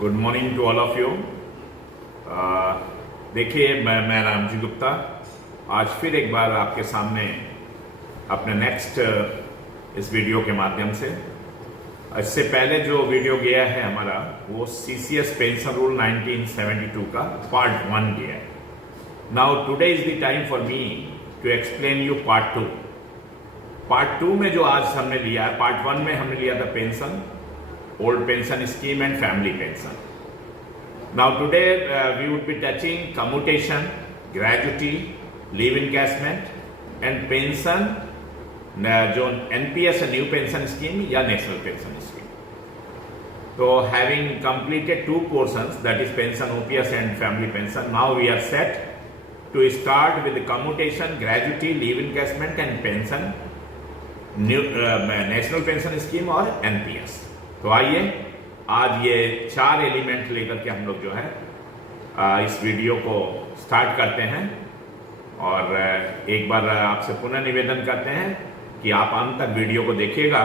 Good morning to all of you. देखिए, मैं रामजी गुप्ता आज फिर एक बार आपके सामने अपने नेक्स्ट इस वीडियो के माध्यम से। इससे पहले जो वीडियो गया है हमारा वो सीसीएस पेंशन रूल 1972 का पार्ट 1 गया है। Now today is the time for me to explain you part 2। Part 2 में जो आज हमने लिया है, पार्ट 1 में हमने लिया था pension, old pension scheme and family pension. Now today we would be touching commutation, gratuity, leave encashment and pension जो NPS न्यू पेंशन स्कीम या नेशनल पेंशन स्कीम। तो having completed 2 portions, that is pension OPS and family pension, now we are set to start with the commutation, gratuity, leave encashment and pension new national pension scheme और NPS। तो आइए आज ये 4 element लेकर के हम लोग जो है इस वीडियो को स्टार्ट करते हैं। और एक बार आपसे पुनः निवेदन करते हैं कि आप अंत तक वीडियो को देखिएगा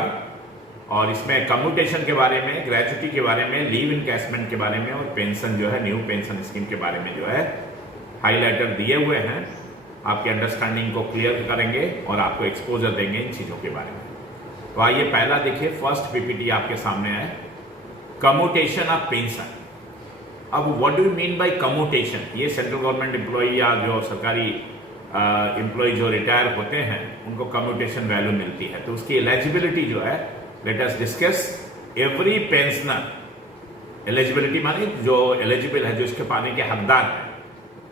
और इसमें कम्यूटेशन के बारे में, ग्रेजुटी के बारे में, लीव इनकैशमेंट के बारे में और पेंशन जो है न्यू पेंशन स्कीम के बारे में जो है हाईलाइटर दिए हुए हैं। आपके अंडरस्टैंडिंग को क्लियर करेंगे और आपको एक्सपोजर देंगे इन चीज़ों के बारे में। तो आइए पहला देखिए, फर्स्ट पीपीटी आपके सामने है, कम्यूटेशन ऑफ पेंशन। अब what do you mean by commutation? ये सेंट्रल गवर्नमेंट एम्प्लॉय या जो सरकारी एम्प्लॉय जो रिटायर होते हैं उनको कम्यूटेशन वैल्यू मिलती है, तो उसकी एलिजिबिलिटी जो है, let us discuss. Every pensioner, eligibility माने जो एलिजिबल है, जो इसके पाने के हकदार है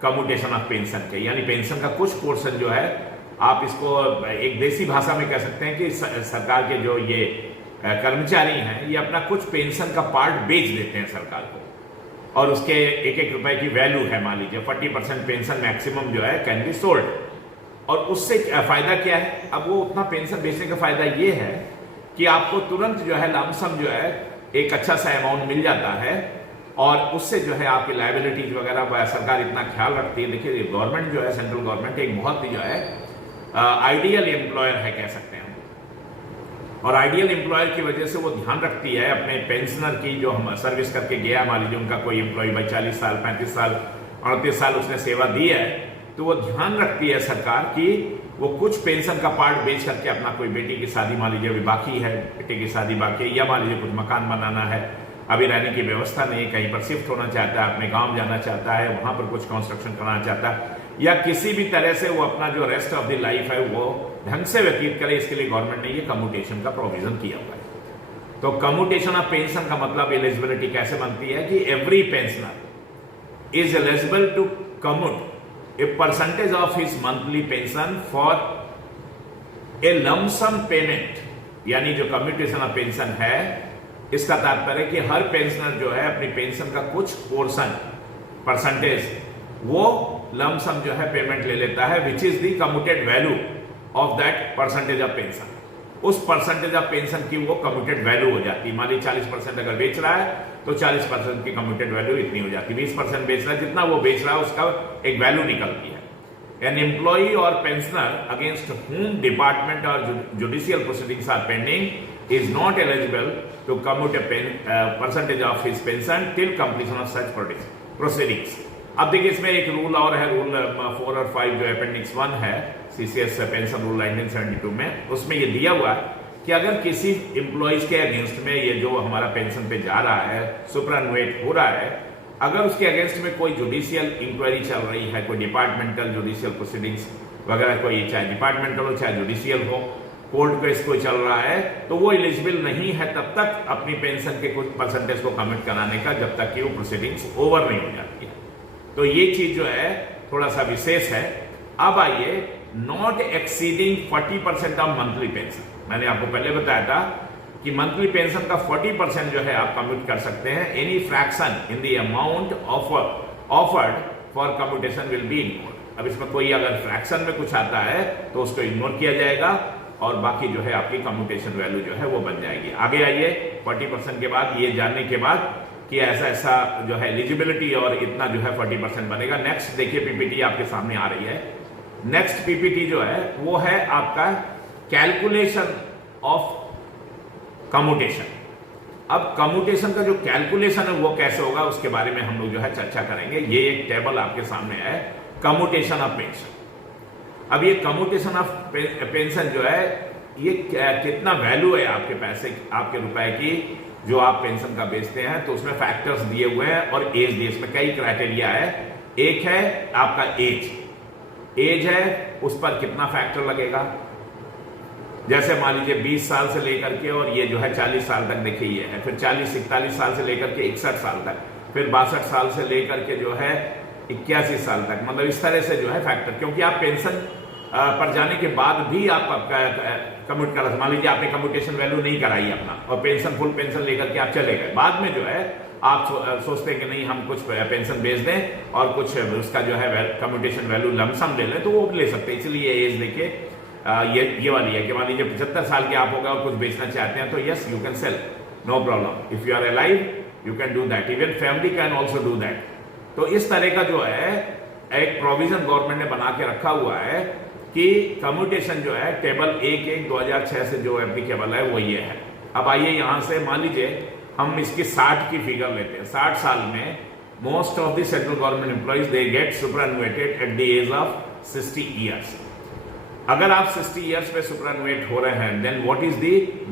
कम्यूटेशन ऑफ पेंशन के, यानी पेंशन का कुछ पोर्शन जो है, आप इसको एक देसी भाषा में कह सकते हैं कि सरकार के जो ये कर्मचारी हैं ये अपना कुछ पेंशन का पार्ट बेच देते हैं सरकार को और उसके 1-1 रुपए की वैल्यू है, मान लीजिए 40% पेंशन मैक्सिमम जो है कैन बी सोल्ड। और उससे फायदा क्या है? अब वो उतना पेंशन बेचने का फायदा ये है कि आपको तुरंत जो है लमसम जो है एक अच्छा सा अमाउंट मिल जाता है और उससे जो है आपकी लाइबिलिटीज वगैरह सरकार इतना ख्याल रखती है। देखिए, गवर्नमेंट जो है, सेंट्रल गवर्नमेंट एक बहुत जो है आइडियल एम्प्लॉयर है, कह सकते हैं हम। और आइडियल एम्प्लॉयर की वजह से वो ध्यान रखती है अपने पेंशनर की, जो हम सर्विस करके गया, मान लीजिए उनका कोई एम्प्लॉय भाई 40 साल, 35 साल, 38 साल उसने सेवा दी है, तो वो ध्यान रखती है सरकार की वो कुछ पेंशन का पार्ट बेच करके अपना कोई बेटी की शादी मान लीजिए अभी बाकी है, बेटे की शादी बाकी है, या मान लीजिए कुछ मकान बनाना है, अभी रहने की व्यवस्था नहीं, कहीं पर शिफ्ट होना चाहता है, अपने गांव जाना चाहता है, वहां पर कुछ कंस्ट्रक्शन कराना चाहता है, या किसी भी तरह से वो अपना जो रेस्ट ऑफ द लाइफ है वो ढंग से व्यतीत करे, इसके लिए गवर्नमेंट ने ये कम्यूटेशन का प्रोविजन किया हुआ है। तो कम्यूटेशन ऑफ पेंशन का मतलब एलिजिबिलिटी कैसे बनती है कि every pensioner is eligible to commute a percentage of his monthly pension for a lump sum payment. यानी जो कम्यूटेशन ऑफ पेंशन है, इसका तात्पर्य कि हर पेंशनर जो है अपनी पेंशन का कुछ पोर्शन, परसेंटेज, वो लमसम जो है पेमेंट ले लेता है, which is the commuted value of that percentage of pension. उस परसेंटेज ऑफ पेंशन की वो कम्यूटेड वैल्यू हो जाती है। मान लीजिए 40% अगर बेच रहा है तो 40% की कम्यूटेड वैल्यू इतनी हो जाती है। 20% बेच रहा है, जितना वो बेच रहा है उसका एक वैल्यू निकलती है। एन एम्प्लॉई और पेंशनर अगेंस्ट हुम डिपार्टमेंट और judicial proceedings are pending is not eligible to commute percentage of his pension till completion of such proceedings. अब देखिए, इसमें एक रूल और है, रूल 4 और 5 जो अपेंडिक्स 1 है सीसीएस पेंशन रूल 1972 में, उसमें ये दिया हुआ है कि अगर किसी एम्प्लॉइज के अगेंस्ट में ये जो हमारा पेंशन पे जा रहा है, सुपरएनुएट हो रहा है, अगर उसके अगेंस्ट में कोई जुडिशियल इंक्वायरी चल रही है, कोई डिपार्टमेंटल जुडिशियल प्रोसीडिंग्स वगैरह, कोई चाहे डिपार्टमेंटल हो चाहे जुडिशियल हो, कोर्ट केस कोई चल रहा है, तो वो एलिजिबल नहीं है तब तक अपनी पेंशन के कुछ परसेंटेज को कमिट कराने का, जब तक कि वो प्रोसीडिंग्स ओवर नहीं हो जाती है। तो ये चीज जो है थोड़ा सा विशेष है। अब आइए, not exceeding 40% of monthly pension. मैंने आपको पहले बताया था कि मंथली पेंशन का 40% जो है आप कम्यूट कर सकते हैं। Any fraction in the amount offered for commutation will be ignored. अब इसमें कोई अगर फ्रैक्शन में कुछ आता है तो उसको इग्नोर किया जाएगा और बाकी जो है आपकी कम्यूटेशन वैल्यू जो है वो बन जाएगी। आगे आइए, 40% के बाद ये जानने के बाद कि ऐसा ऐसा जो है एलिजिबिलिटी और इतना जो है 40% बनेगा। नेक्स्ट देखिए, पीपीटी आपके सामने आ रही है। नेक्स्ट पीपीटी जो है वो है आपका कैलकुलेशन ऑफ कम्यूटेशन। अब कम्यूटेशन का जो कैलकुलेशन है वो कैसे होगा उसके बारे में हम लोग जो है चर्चा करेंगे। ये एक टेबल आपके सामने है, कम्यूटेशन ऑफ पेंशन। अब ये कम्यूटेशन ऑफ पेंशन जो है ये कितना वैल्यू है आपके पैसे, आपके रुपए की जो आप पेंशन का बेचते हैं, तो उसमें फैक्टर्स दिए हुए हैं और एज दिए, इसमें कई क्राइटेरिया है। एक है आपका एज है, उस पर कितना फैक्टर लगेगा। जैसे मान लीजिए 20 साल से लेकर के और ये जो है 40 साल तक, देखिए ये है, फिर 40-41 साल से लेकर के 61 साल तक, फिर 62 साल से लेकर के जो है 81 साल तक, मतलब इस तरह से जो है फैक्टर, क्योंकि आप पेंशन पर जाने के बाद भी आप कम्यूट कर, मान लीजिए आपने कम्यूटेशन वैल्यू नहीं कराई अपना और पेंशन, फुल पेंशन लेकर के आप चले गए, बाद में जो है आप सोचते हैं कि नहीं हम कुछ पेंशन बेच दें और कुछ उसका जो है कम्यूटेशन वैल्यू लमसम ले लें, तो वो ले सकते हैं। इसलिए एज देखिए ये वाली है कि मान लीजिए 75 साल के आप हो गए और कुछ बेचना चाहते हैं तो yes you can sell, no problem, if you are alive you can do that, even family can also do that. तो इस तरह का जो है एक प्रोविजन गवर्नमेंट ने बना के रखा हुआ है कि कम्यूटेशन जो है टेबल 1/1/2006 से जो एप्लीकेबल है वो ये है। अब आइए यहां से मान लीजिए हम इसकी 60 की फिगर लेते हैं। 60 साल में most of the central government employees they get superannuated at the age of 60 years. अगर आप 60 ईयर्स पे सुपरएनुएट हो रहे हैं then what is the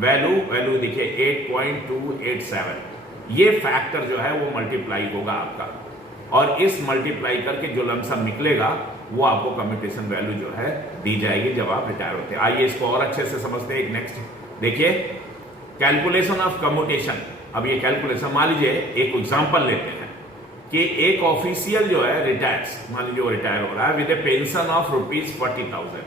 value देखिए 8.287। ये फैक्टर जो है वो मल्टीप्लाई होगा आपका, और इस मल्टीप्लाई करके जो लमसम निकलेगा वो आपको कम्यूटेशन वैल्यू जो है दी जाएगी जब आप रिटायर होते हैं। आइए इसको और अच्छे से समझते हैं। एक नेक्स्ट देखिए कैलकुलेशन ऑफ कम्यूटेशन। अब ये कैलकुलेशन मान लीजिए एक एग्जांपल लेते हैं कि एक ऑफिशियल जो है रिटायर्स, मान लीजिए वो रिटायर हो रहा है विद ए पेंशन ऑफ ₹40,000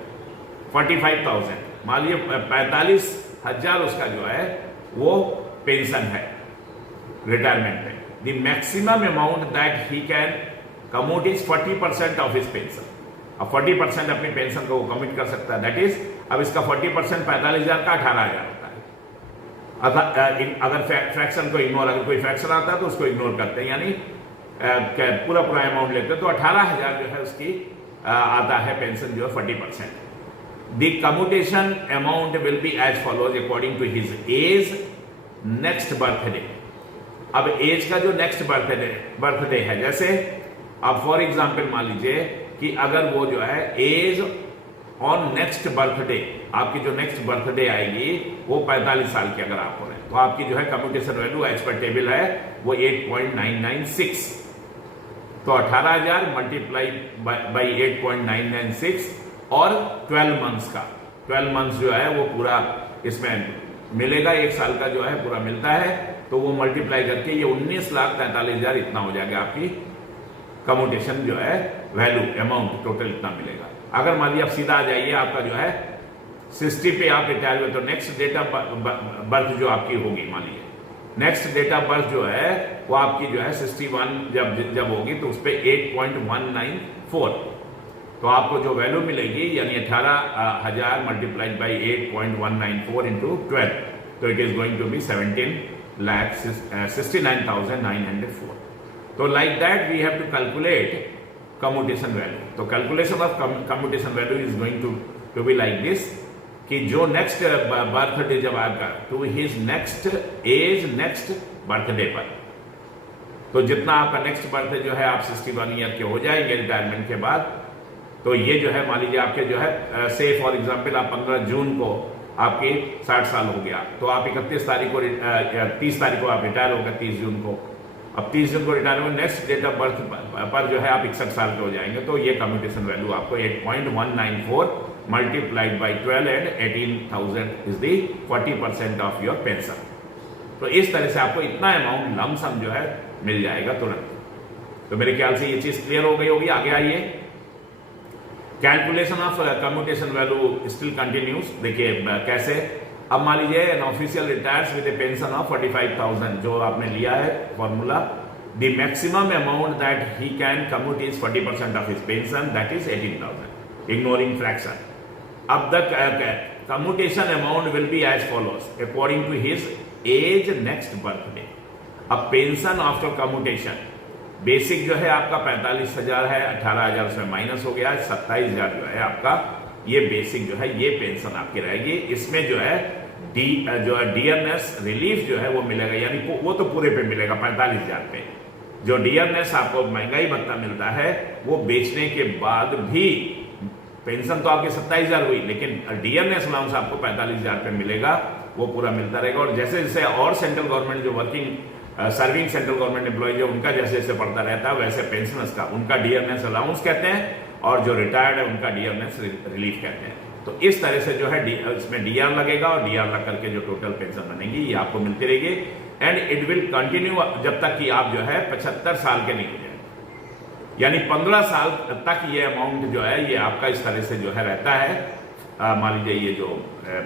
45,000, मान लीजिए 45,000 उसका जो है वो पेंशन है रिटायरमेंट में। The maximum amount that he can commute is 40% of his pension. अब 40% अपनी पेंशन को वो कम्यूट कर सकता है, दैट इज अब इसका 40% 45,000 का 18,000 होता है। अगर फ्रैक्शन को इग्नोर, अगर कोई फ्रैक्शन आता है तो उसको इग्नोर करते हैं, यानी पूरा अमाउंट लेते हैं, तो 18,000 जो है उसकी आता है पेंशन जो है 40%। The commutation amount will be as follows according to his age, next birthday. अब एज का जो नेक्स्ट बर्थडे है, जैसे अब फॉर एग्जाम्पल मान लीजिए कि अगर वो जो है एज ऑन नेक्स्ट बर्थडे, आपकी जो नेक्स्ट बर्थडे आएगी वो 45 साल की अगर आप हो रहे हैं, तो आपकी जो है कम्यूटेशन वैल्यू एज पर टेबल है वो 8.996। तो 18,000 मल्टीप्लाई बाई 8.996 और 12 मंथ्स का, 12 मंथ्स जो है वो पूरा इसमें मिलेगा, एक साल का जो है पूरा मिलता है, तो वो मल्टीप्लाई करके ये 19,43,000 इतना हो जाएगा आपकी कम्यूटेशन जो है वैल्यू, अमाउंट टोटल इतना मिलेगा। अगर मान लीजिए आप सीधा आ जाइए, आपका जो है 60 पे आप रिटायर हुए, तो नेक्स्ट डेट ऑफ बर्थ जो आपकी होगी, मान लीजिए नेक्स्ट डेट ऑफ बर्थ जो है वो आपकी जो है 61 जब होगी तो उस पर 8.194, तो आपको जो वैल्यू मिलेगी यानी 18,000 मल्टीप्लाइड बाई 8.194 इंटू 12, तो it is going to be 17,69,904। तो like that we have to calculate commutation value. तो calculation of commutation value is going to be like this कि जो नेक्स्ट बर्थडे जब आएगा to his next age next birthday पर, तो जितना आपका नेक्स्ट बर्थडे जो है आप 61 ईयर के हो जाएंगे रिटायरमेंट के बाद, तो ये जो है मान लीजिए आपके जो है से फॉर एग्जांपल आप 15 जून को आपके 60 साल हो गया, तो आप 31 तारीख को 30 तारीख को आप रिटायर हो गए 30 जून को। अब 30 जून को रिटायर हुए, नेक्स्ट डेट ऑफ बर्थ पर जो है आप 61 साल के हो जाएंगे, तो ये कम्यूटेशन वैल्यू आपको 8.194 multiplied by 12 and 18,000 is the 40% of your pension. तो इस तरह से आपको इतना अमाउंट लमसम जो है मिल जाएगा तुरंत। तो मेरे ख्याल से ये चीज क्लियर हो गई होगी। आगे आइए, calculation of commutation value still continuous. देखिए कैसे, अब मान लीजिए an official retires with a pension of 45,000 जो आपने लिया है formula, the maximum amount that he can commute is 40% of his pension, that is 18,000 ignoring fraction. अब the commutation amount will be as follows according to his age next birthday. अब pension after commutation basic जो है आपका 45,000 है, 18,000 उसमें minus हो गया, 27,000 जो है आपका ये बेसिक जो है ये पेंशन आपकी रहेगी। इसमें जो है जो है डियरनेस रिलीफ जो है वो मिलेगा, यानी वो तो पूरे पे मिलेगा 45,000 पे। जो डियरनेस आपको महंगाई भत्ता मिलता है वो बेचने के बाद भी, पेंशन तो आपकी 27,000 हुई, लेकिन डियरनेस अलाउंस आपको 45,000 पे मिलेगा, वो पूरा मिलता रहेगा। और जैसे जैसे और सेंट्रल गवर्नमेंट जो working serving central government employees है उनका जैसे जैसे बढ़ता रहता है, वैसे पेंशनर्स का उनका डियरनेस अलाउंस कहते हैं, और जो रिटायर्ड है उनका डियरनेस रिलीफ कहते हैं। तो इस तरह से जो है इसमें डीआर लगेगा, और डीआर लग करके जो टोटल पेंशन बनेगी ये आपको मिलती रहेगी, एंड इट विल कंटिन्यू जब तक कि आप जो है 75 साल के नहीं हो जाए, यानी 15 साल तक ये अमाउंट जो है ये आपका इस तरह से जो है रहता है। मान लीजिए ये जो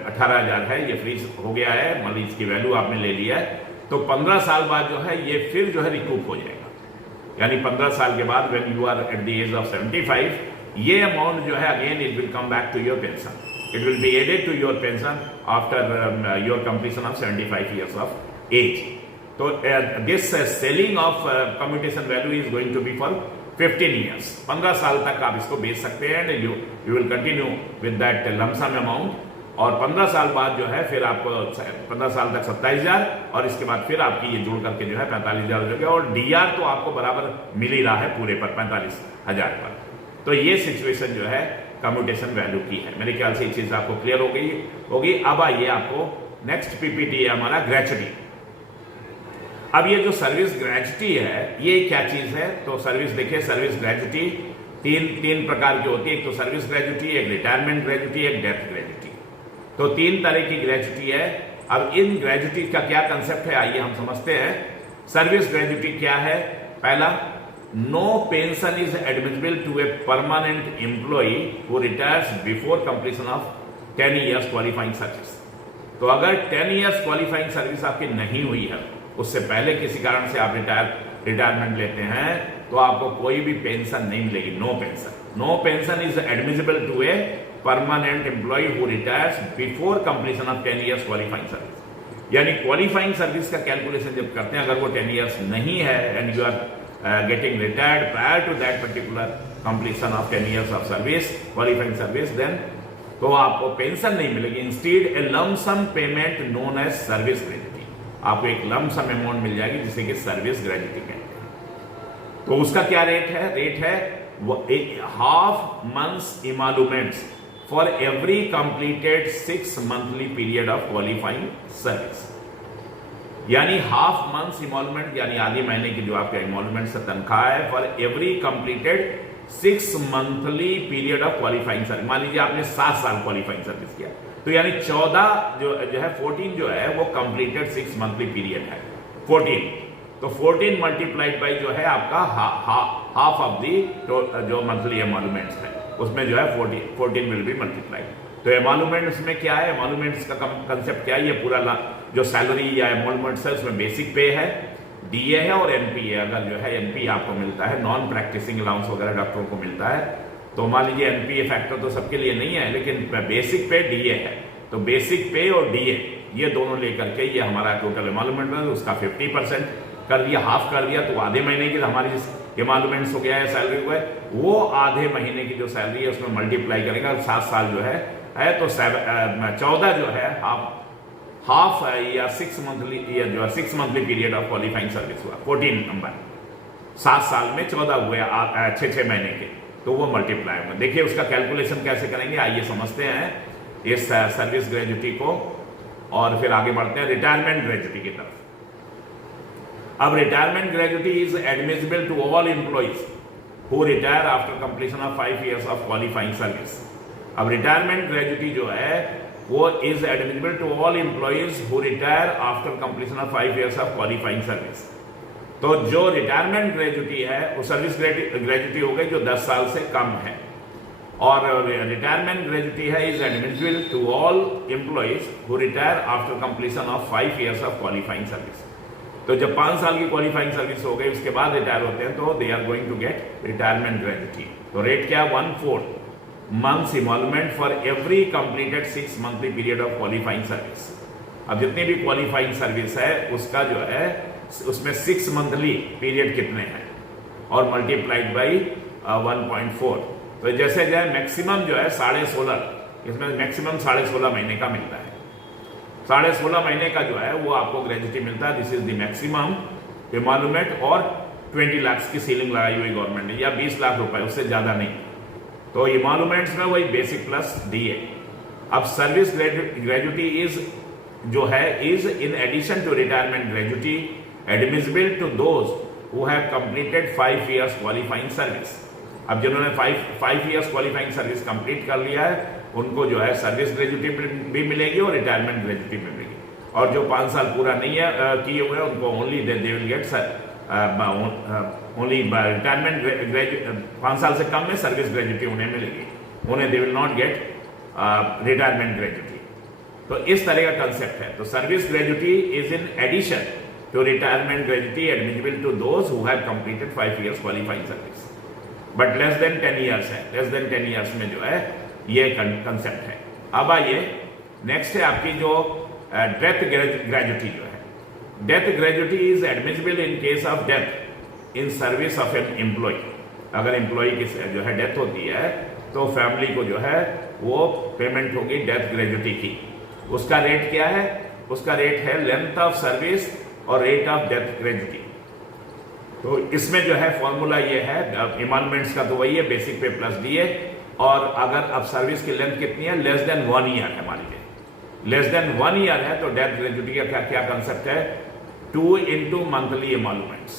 18,000 है ये फ्रीज हो गया है, मान लीजिए इसकी वैल्यू आपने ले लिया है, तो 15 साल बाद जो है ये फिर जो है रिकूप हो जाएगा, यानी 15 साल के बाद when you are at the age of 75, ये अमाउंट जो है again it will come back to your pension, it will be added to your pension after your completion of 75 years of age. तो this selling of commutation value is going to be for 15 years, 15 साल तक आप इसको बेच सकते हैं, and you will continue with that lump sum amount. और 15 साल बाद जो है फिर आपको 15 साल तक 27,000, और इसके बाद फिर आपकी ये जोड़ करके जो है 45,000 हो गया, और डीआर तो आपको बराबर मिल ही रहा है पूरे पर 45,000 पर। तो ये सिचुएशन जो है कम्यूटेशन वैल्यू की है। मेरे ख्याल से ये चीज आपको क्लियर हो गई होगी। अब आइए आपको नेक्स्ट पीपीटी है हमारा ग्रेचुटी। अब ये जो सर्विस ग्रेचुटी है ये क्या चीज है, तो सर्विस देखिए, सर्विस ग्रेचुटी तीन प्रकार की होती है, एक तो सर्विस ग्रेचुटी, एक रिटायरमेंट ग्रेचुटी, एक डेथ ग्रेचुटी। तो 3 तरह की ग्रेचुटी है। अब इन ग्रेचुटी का क्या कंसेप्ट है आइए हम समझते हैं। सर्विस ग्रेचुटी क्या है? पहला, no pension is admissible to a permanent employee who retires before completion of 10 years qualifying service. तो अगर 10 years क्वालिफाइंग सर्विस आपकी नहीं हुई है, उससे पहले किसी कारण से आप रिटायरमेंट लेते हैं, तो आपको कोई भी पेंशन नहीं मिलेगी, no pension. No pension is admissible to a permanent employee who retires before completion of 10 years qualifying service. यानी क्वालिफाइंग सर्विस का कैलकुलेशन जब करते हैं, अगर वो 10 years नहीं है and you are getting retired prior to that particular completion of 10 years of service, qualifying service, then तो आपको पेंशन नहीं मिलेगी। Instead a lump sum payment known as service gratuity, आपको एक लमसम अमाउंट मिल जाएगी जिसे कि सर्विस ग्रेचुटी कहते हैं। तो उसका क्या रेट है? रेट है half months emoluments for every completed 6 monthly period of qualifying service. यानी हाफ मंथ्स इमोलमेंट, यानी आधे महीने की जो आपका इमोलमेंट से तनख्वाह है, for every completed 6 monthly period of qualifying service. मान लीजिए आपने 7 साल क्वालिफाइंग सर्विस किया, तो यानी 14 जो है 14 जो है वो कंप्लीटेड 6 monthly पीरियड है 14। तो 14 मल्टीप्लाइड बाई जो है आपका हाफ ऑफ दी जो मंथली एमोलमेंट्स है, उसमें जो है 14 विल बी मल्टीप्लाइड। तो एमोलमेंट्स में क्या है? एमोलमेंट्स का कंसेप्ट क्या है? ये पूरा जो सैलरी या एमोलमेंट्स है उसमें बेसिक पे है, डीए है और एनपी है। अगर जो है एनपी आपको मिलता है, नॉन प्रैक्टिसिंग अलाउंस वगैरह डॉक्टरों को मिलता है, तो मान लीजिए एनपीए फैक्टर तो सबके लिए नहीं है, लेकिन बेसिक पे डीए है। तो बेसिक पे और डीए ये दोनों लेकर के ये हमारा टोटल एमोलमेंट है, उसका 50% कर दिया, हाफ कर दिया, तो आधे महीने की हमारी एमोलमेंट्स हो गया है, सैलरी हुआ है, वो आधे महीने की जो सैलरी है उसमें मल्टीप्लाई करेगा। 7 साल जो है तो 14 जो है हाफ या 6 monthly या जो है 6 monthly period of qualifying service हुआ, 14 नंबर। 7 साल में 14 हुए 6 महीने के, तो वो मल्टीप्लाई होंगे। देखिए उसका कैलकुलेशन कैसे करेंगे, आइए समझते हैं इस सर्विस ग्रेचुटी को, और फिर आगे बढ़ते हैं रिटायरमेंट ग्रेचुटी की तरफ। अब retirement gratuity is admissible to all employees who retire after completion of 5 years of qualifying service. अब रिटायरमेंट ग्रेचुटी जो है वो is admissible to all employees who retire after completion of 5 years of qualifying service. तो जो retirement gratuity है वो service gratuity हो गई जो 10 साल से कम है, और रिटायरमेंट ग्रेचुटी है is admissible to all employees who retire after completion of 5 years of qualifying service. तो जब 5 साल की क्वालिफाइंग सर्विस हो गई उसके बाद रिटायर होते हैं, तो they are going to get retirement gratuity. तो रेट क्या? 1/4 months emolument for every completed 6 monthly period of qualifying service. अब जितनी भी क्वालिफाइंग सर्विस है उसका जो है उसमें 6 monthly पीरियड कितने हैं, और मल्टीप्लाइड बाई 1/4। तो जैसे जो है मैक्सिमम जो है 16.5, इसमें मैक्सिमम 16.5 महीने का मिलता है। 16.5 महीने का जो है वो आपको ग्रेजुटी मिलता है। दिस इज द मैक्सिमम इमॉल्यूमेंट, और 20 लाख की सीलिंग लगाई हुई गवर्नमेंट ने, या 20 लाख रुपए, उससे ज्यादा नहीं। तो इमॉल्यूमेंट्स में वही बेसिक प्लस डीए। अब सर्विस ग्रेजुटी इज जो है is in addition to retirement gratuity admissible to those who have completed 5 years qualifying service. अब जिन्होंने 5 years क्वालिफाइंग सर्विस कंप्लीट कर लिया है उनको जो है सर्विस ग्रेजुटी भी मिलेगी और रिटायरमेंट ग्रेजुटी भी मिलेगी। और जो 5 साल पूरा नहीं है किए हुए उनको only they will get only retirement 5 साल से कम में सर्विस ग्रेजुटी उन्हें मिलेगी, उन्हें they will not get retirement gratuity. तो इस तरह का कंसेप्ट है। तो service gratuity is in addition to retirement gratuity admissible to those who have completed 5 years qualifying service, but less than 10 years है। लेस देन 10 years में जो है ये कंसेप्ट है। अब आइए नेक्स्ट है आपकी जो डेथ ग्रेजुटी जो है। Death gratuity is admissible in case of death in service of an employee. अगर एम्प्लॉय की जो है डेथ होती है तो फैमिली को जो है वो पेमेंट होगी डेथ ग्रेजुटी की। उसका रेट क्या है? उसका रेट है लेंथ ऑफ सर्विस और रेट ऑफ डेथ ग्रेजुटी। तो इसमें जो है फॉर्मूला ये है, इमॉल्यूमेंट्स का तो वही है, बेसिक पे प्लस डीए। और अगर अब सर्विस की लेंथ कितनी है? लेस देन 1 year है, मान लीजिए लेस देन 1 year है तो डेथ ग्रेजुटी का क्या क्या कंसेप्ट है? 2 into monthly emoluments.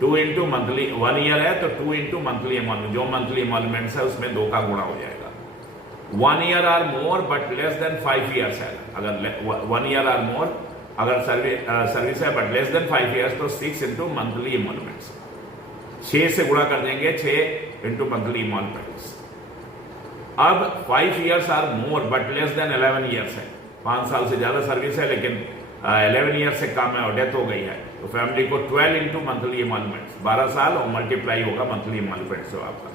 2 into monthly, 1 year है तो 2 into मंथली इमॉल्यूमेंट, जो मंथली इमॉल्यूमेंट्स है उसमें 2 का गुणा हो जाएगा। 1 year और more but less then 5 years है। अगर 1 year और मोर अगर सर्विस है बट लेस देन 5 years तो 6 into मंथली इमॉल्यूमेंट्स। 6 से गुणा कर देंगे, 6 into मंथली इमॉल्यूमेंट्स। अब 5 years और more but less then 11 years है, 5 साल से ज्यादा सर्विस है लेकिन 11 years से कम है और डेथ हो गई है, तो फैमिली को 12 into मंथली इमॉल्यूमेंट्स, 12 साल और मल्टीप्लाई होगा मंथली इमॉल्यूमेंट्स आपका।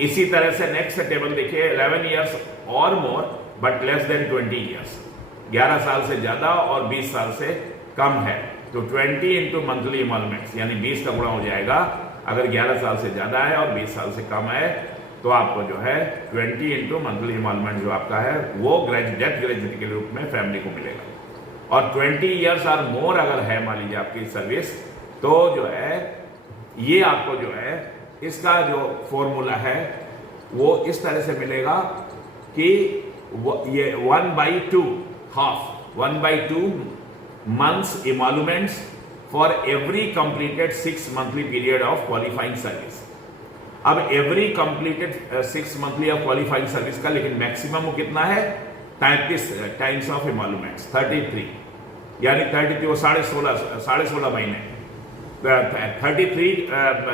इसी तरह से नेक्स्ट टेबल देखिए, 11 years और more but less then 20 years, 11 साल से ज्यादा और 20 साल से कम है तो 20 into मंथली इमॉल्यूमेंट्स, यानी 20 का गुणा हो जाएगा। अगर 11 साल से ज्यादा है और 20 साल से कम है तो आपको जो है 20 into मंथली इमॉल्यूमेंट जो आपका है वो डेथ ग्रेजुटी के रूप में फैमिली को मिलेगा। और 20 years और मोर अगर है मान लीजिए आपकी सर्विस, तो जो है ये आपको जो है इसका जो फॉर्मूला है वो इस तरह से मिलेगा कि ये 1/2 half 1/2 months emoluments for every completed 6 monthly period of qualifying service. अब every completed 6 monthly of qualifying service का लेकिन मैक्सिमम कितना है? 33 टाइम्स ऑफ इमॉल्यूमेंट्स, 33 यानी 33 वो 16.5 महीने, 33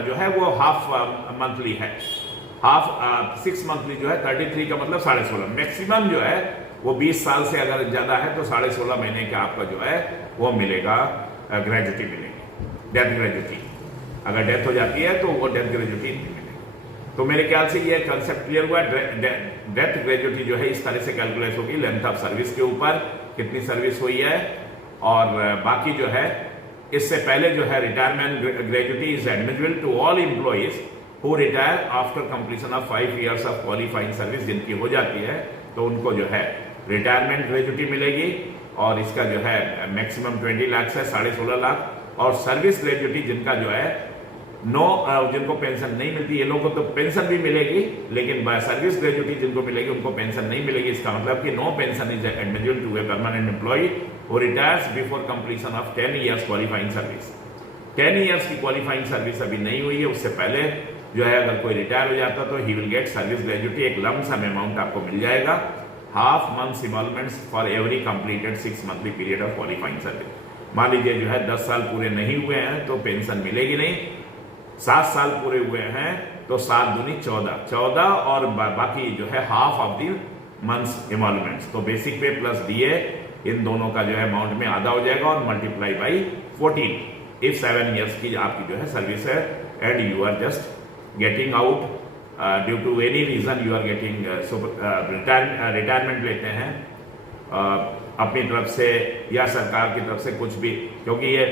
जो है वो हाफ मंथली है, हाफ 6 monthly जो है 33 का मतलब 16.5। मैक्सिमम जो है वो 20 साल से अगर ज्यादा है तो 16.5 महीने का आपका जो है वो मिलेगा, ग्रेजुटी मिलेगी, डेथ ग्रेजुटी। अगर डेथ हो जाती है तो वो डेथ ग्रेजुटी नहीं मिलेगी। तो मेरे ख्याल से ये कंसेप्ट क्लियर हुआ। डेथ ग्रेजुटी जो है इस तरह से कैलकुलेट होगी, लेंथ ऑफ सर्विस के ऊपर कितनी सर्विस हुई है, और बाकी जो है इससे पहले जो है retirement gratuity is admissible to all employees who retire after completion of 5 years of qualifying service. जिनकी हो जाती है तो उनको जो है रिटायरमेंट ग्रेजुटी मिलेगी और इसका जो है मैक्सिमम 20 लाख है, 16.5 लाख। और सर्विस ग्रेजुटी जिनका जो है जिनको पेंशन नहीं मिलती, ये लोगों को तो पेंशन भी मिलेगी लेकिन सर्विस ग्रेजुटी जिनको मिलेगी उनको पेंशन नहीं मिलेगी। इसका मतलब कि no pension is admissible to a permanent employee who retires before completion of 10 years qualifying service. 10 years की क्वालिफाइंग सर्विस अभी नहीं हुई है, उससे पहले जो है अगर कोई रिटायर हो जाता तो he will get service gratuity, एक लम सम अमाउंट आपको मिल जाएगा, half months emoluments for every completed 6 monthly period of qualifying service. मान लीजिए जो है 10 साल पूरे नहीं हुए हैं तो पेंशन मिलेगी नहीं, 7 साल पूरे हुए हैं तो 7 दूनी 14 और बाकी जो है हाफ ऑफ दी मंथ्स इमॉल्यूमेंट्स। तो बेसिक पे प्लस डीए इन दोनों का जो है अमाउंट में आधा हो जाएगा और मल्टीप्लाई बाई 14 इफ 7 years की आपकी जो है सर्विस है and you are just getting out due to any reason you are getting retirement लेते हैं अपनी तरफ से या सरकार की तरफ से कुछ भी, क्योंकि ये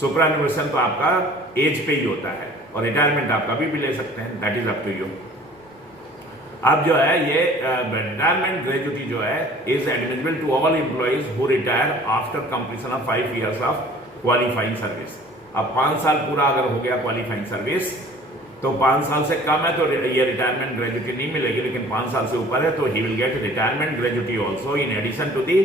सुपरएनुएशन तो आपका एज पे ही होता है और रिटायरमेंट आप कभी भी ले सकते हैं, that is up to you. अब जो है ये रिटायरमेंट ग्रेजुटी जो है is admissible to all employees who retire after completion of 5 years of qualifying service. अब 5 साल पूरा अगर हो गया क्वालिफाइंग सर्विस तो 5 साल से कम है तो ये रिटायरमेंट ग्रेजुटी नहीं मिलेगी, लेकिन 5 साल से ऊपर है तो he will get retirement gratuity also in addition to the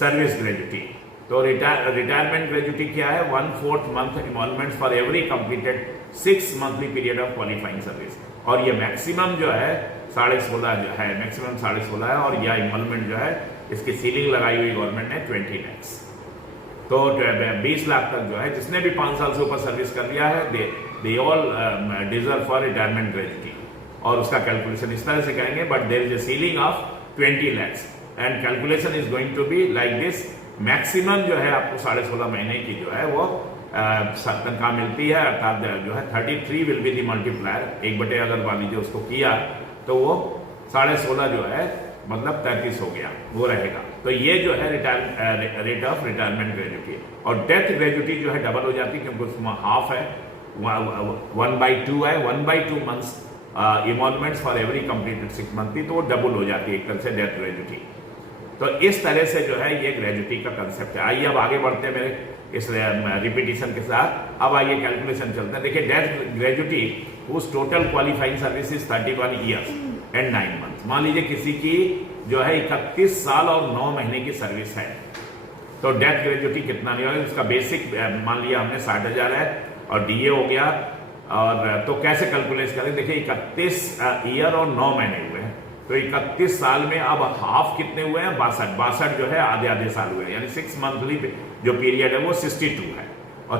service gratuity. तो रिटायरमेंट ग्रेजुटी क्या है? 1/4 month emolument for every completed 6 monthly period of qualifying service. और ये मैक्सिमम जो है 16.5 जो है, मैक्सिमम 16.5 है, और यह इमोलमेंट जो है इसकी सीलिंग लगाई हुई गवर्नमेंट ने 20 lakhs। तो 20 लाख तक जो है जिसने भी 5 साल से ऊपर सर्विस कर लिया है they all deserve for retirement gratuity. और उसका कैलकुलेशन इस तरह से करेंगे, but there is a ceiling of 20 lakhs and calculation is going to be like this. Maximum जो है आपको 16.5 महीने की जो है वो तनख्वाह मिलती है, अर्थात जो है 33 विल बी दी मल्टीप्लायर। 1/, अगर मान लीजिए उसको किया तो वो 16.5 जो है मतलब 33 हो गया, वो रहेगा। तो ये जो है रेट ऑफ रिटायरमेंट ग्रेजुटी। और डेथ ग्रेजुटी जो है डबल हो जाती है, क्योंकि उसमें हाफ है, 1/2 है, 1/2 months emoluments for every completed 6 month थी, तो वो डबल हो जाती है एक तरह से डेथ ग्रेजुटी। तो इस तरह से जो है ये ग्रेजुटी का कंसेप्ट है। आइए अब आगे बढ़ते हैं मेरे इस रिपीटिशन के साथ। अब आइए कैलकुलेशन चलते हैं। देखिए डेथ ग्रेजुटी उस total qualifying service is 31 years and 9 months। मान लीजिए किसी की जो है 31 साल और 9 महीने की सर्विस है, तो डेथ ग्रेजुटी कितना नहीं होगा? उसका बेसिक मान लिया हमने 60,000 है और डीए हो गया। और तो कैसे कैलकुलेट करें? देखिए 31 ईयर और 9 महीने हुए हैं, तो 31 साल में अब हाफ कितने हुए हैं? 62 जो है आधे साल हुए हैं, यानी 6 मंथली जो पीरियड है वो 62 है। और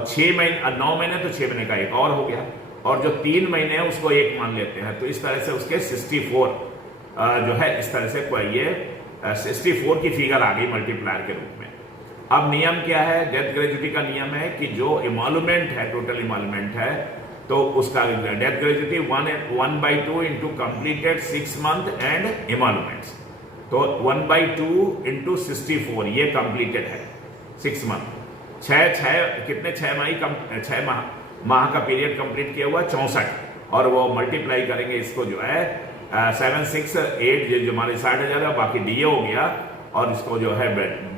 9 महीने तो 6 महीने का एक और हो गया, और जो 3 महीने है उसको एक मान लेते हैं, तो इस तरह से उसके 64 जो है इस तरह से ये 64 की फिगर आ गई मल्टीप्लायर के रूप में। अब नियम क्या है? डेथ ग्रेजुटी का नियम है कि जो इमोलमेंट है, टोटल इमोलमेंट है, तो उसका death gratuity 1/2 into completed 6 month and emoluments. तो 1/2 इंटू 64 ये कंप्लीटेड है 6 month। 6 माह का पीरियड कंप्लीट किया हुआ 64, और वो मल्टीप्लाई करेंगे इसको जो है 7, 6, 8 जो हमारे 60,000 है, बाकी डीए हो गया, और इसको जो है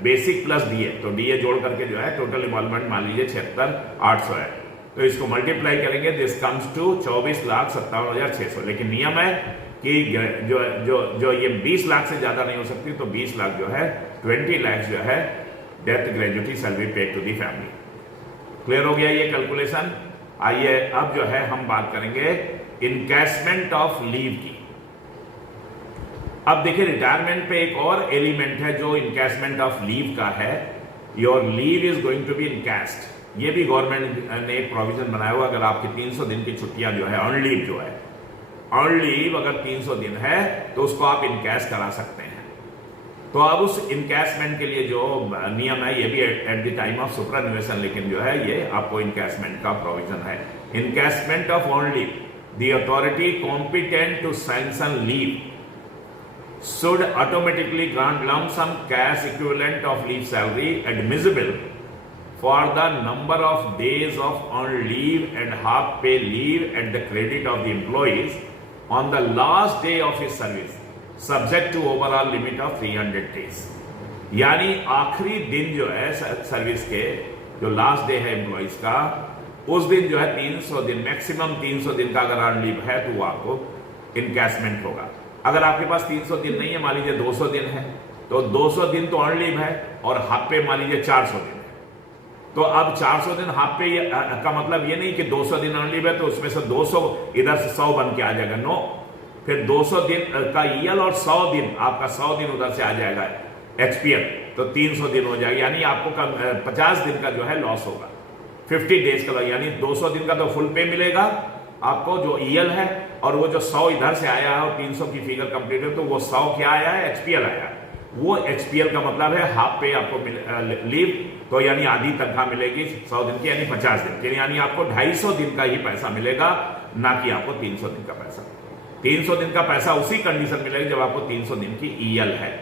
बेसिक प्लस डीए, तो डीए जोड़ करके जो है टोटल इमोलमेंट मान लीजिए 76,800 है, तो इसको मल्टीप्लाई करेंगे, दिस कम्स टू 24,57,600। लेकिन नियम है कि जो ये 20 लाख से ज्यादा नहीं हो सकती, तो 20 लाख जो है 20 lakhs जो है death gratuity shall be paid to the family. Clear हो गया ये कैलकुलेशन? आइए अब जो है हम बात करेंगे इनकैशमेंट ऑफ लीव की। अब देखिए रिटायरमेंट पे एक और एलिमेंट है जो इनकैशमेंट ऑफ लीव का है। Your leave is going to be encashed. ये भी गवर्नमेंट ने एक प्रोविजन बनाया हुआ, अगर आपकी 300 दिन की छुट्टियां जो है अर्न लीव जो है, अर्न लीव अगर 300 दिन है तो उसको आप इनकैश करा सकते हैं। तो अब उस इनकैशमेंट के लिए जो नियम है, ये भी at the time of superannuation, लेकिन जो है ये आपको इनकैशमेंट का प्रोविजन है। Encashment of earn leave, the authority competent to sanction leave should automatically grant lump sum cash equivalent of leave salary admissible for the number of days of earned leave and half pay leave at the credit of the employees on the last day of his service subject to overall limit of 300 days। यानी आखिरी दिन जो है service के, जो last day है employees का, उस दिन जो है 300 दिन, मैक्सिमम 300 दिन का अगर अर्न लीव है तो वो आपको इनकैशमेंट होगा। अगर आपके पास 300 दिन नहीं है, मान लीजिए 200 दिन है, तो 200 दिन तो अर्न लीव है, और हाफ पे मान लीजिए 400 दिन है। तो अब 400 दिन हाफ पे का मतलब ये नहीं कि 200 दिन अर्न लीव है तो उसमें से 200 इधर से 100 बन के आ जाएगा, नो। फिर 200 दिन का ईएल और 100 दिन, आपका 100 दिन उधर से आ जाएगा एचपीएल, तो 300 दिन हो जाएगा, यानी आपको 50 दिन का जो है लॉस होगा, 50 डेज का, यानी 200 दिन का तो फुल पे मिलेगा आपको जो ईएल है, और वो जो 100 इधर से आया है और 300 की फिगर कंप्लीट है, तो वो 100 क्या आया है? एचपीएल आया है। वो एचपीएल का मतलब है हाफ पे आपको लीव, तो यानी आधी तनख्वाह मिलेगी 100 दिन की, यानी 50 दिन की, यानी आपको 250 दिन का ही पैसा मिलेगा, ना कि आपको 300 दिन का पैसा। 300 दिन का पैसा उसी कंडीशन मिलेगा जब आपको 300 दिन की ईएल है।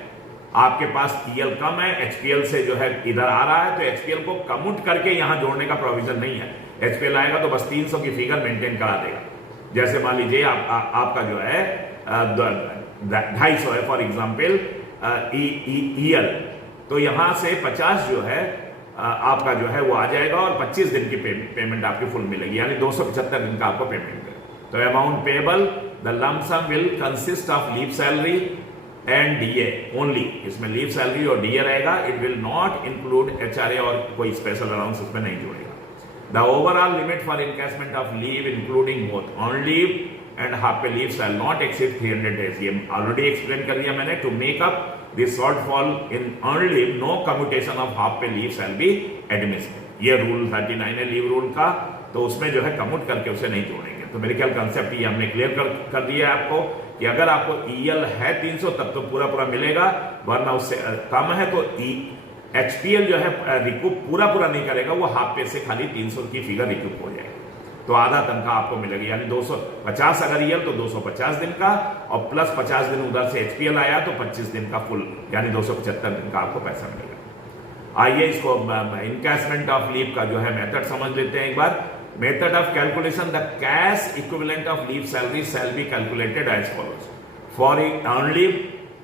आपके पास ईएल कम है, एचपीएल से जो है इधर आ रहा है, तो एचपीएल को कम्यूट करके यहां जोड़ने का प्रोविजन नहीं है। एचपीएल आएगा तो बस 300 की फिगर मेंटेन करा देगा। जैसे मान लीजिए आपका जो है 250 है फॉर एग्जाम्पल ईएल, तो यहां से 50 जो है आपका जो है वो आ जाएगा और 25 दिन की पेमेंट आपकी फुल मिलेगी, यानी 275 दिन का आपको पेमेंट है। तो amount payable the lump sum will consist of leave salary and DA only, इसमें लीव सैलरी और डीए रहेगा। It will not include HRA और कोई स्पेशल अलाउंस इसमें नहीं जोड़ेगा। The overall limit for encashment of leave including both earn leave and half pay leave shall not exceed 300 days. ये already explain कर दिया मैंने। To make up this shortfall in earn leave, no commutation of half pay leave shall be admissible. ये rule 39 है leave rule का, तो उसमें जो है कम्यूट करके उसे नहीं जोड़ेंगे। तो मेरे ख्याल कंसेप्ट ये हमने क्लियर कर दिया है आपको कि अगर आपको ईएल है 300 तब तो पूरा मिलेगा, वरना उससे कम है तो एचपीएल जो है रिकूप पूरा नहीं करेगा, वो हाफ पे से खाली 300 की फिगर रिकूप हो जाएगी, तो आधा तनख्वाह आपको मिलेगी। यानी 250 अगर ईएल तो 250 दिन का, और प्लस 50 दिन उधर से एचपीएल आया तो 25 दिन का फुल, यानी 275 दिन का आपको पैसा मिलेगा। आइए इसको इनकैशमेंट ऑफ लीव का जो है मेथड समझ लेते हैं एक बार। Method of calculation, the cash equivalent of leave salary shall be calculated as follows. For earn leave,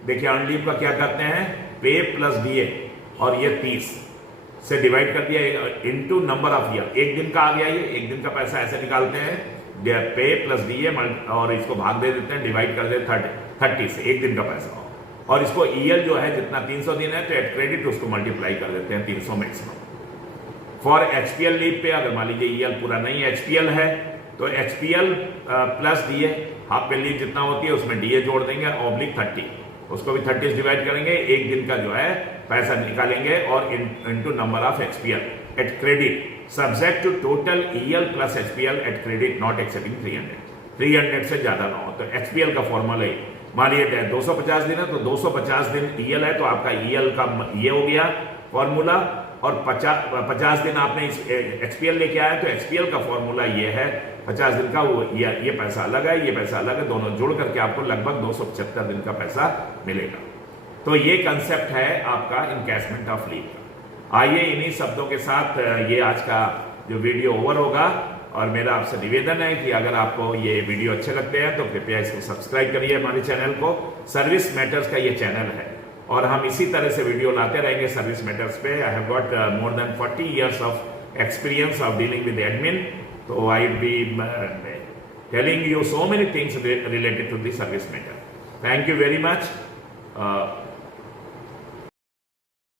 देखिए अर्न लीव का क्या करते हैं, पे प्लस डीए, और ये 30 से डिवाइड कर दिया इनटू नंबर ऑफ ईयर। एक दिन का आ गया, ये एक दिन का पैसा ऐसे निकालते हैं, पे प्लस डीए और इसको भाग दे देते हैं, डिवाइड कर देते 30 से, एक दिन का पैसा हो, और इसको ईएल जो है जितना 300 दिन है तो एट क्रेडिट उसको मल्टीप्लाई कर देते हैं 300 मैक्सिमम। फॉर एचपीएल लीव पे अगर मान लीजिए ईएल पूरा नहीं एचपीएल है तो HPL plus DA, half pay leave जितना होती है उसमें डीए जोड़ देंगे, ऑब्लिक 30, उसको भी 30 डिवाइड करेंगे, एक दिन का जो है पैसा निकालेंगे और into number of HPL at credit subject to total EL plus HPL at credit not excepting 300 से ज्यादा ना हो। तो एचपीएल का फॉर्मूला है, मानिए 250 दिन है तो 250 दिन ईएल है तो आपका ईएल का ये हो गया फॉर्मूला, और 50 दिन आपने एचपीएल लेके आया तो एचपीएल का फॉर्मूला ये है 50 दिन का, वो ये पैसा अलग है, ये पैसा अलग है, दोनों जोड़ करके आपको लगभग 275 दिन का पैसा मिलेगा। तो ये कंसेप्ट है आपका इनकैशमेंट ऑफ लीव का। आइए इन्हीं शब्दों के साथ ये आज का जो वीडियो ओवर होगा, और मेरा आपसे निवेदन है कि अगर आपको ये वीडियो अच्छे लगते हैं तो कृपया इसको सब्सक्राइब करिए हमारे चैनल को। सर्विस मैटर्स का ये चैनल है और हम इसी तरह से वीडियो लाते रहेंगे सर्विस मैटर्स पे। I have got more than 40 years of experience of dealing with admin, तो I will be telling you so many things related to the service matter. Thank you very much.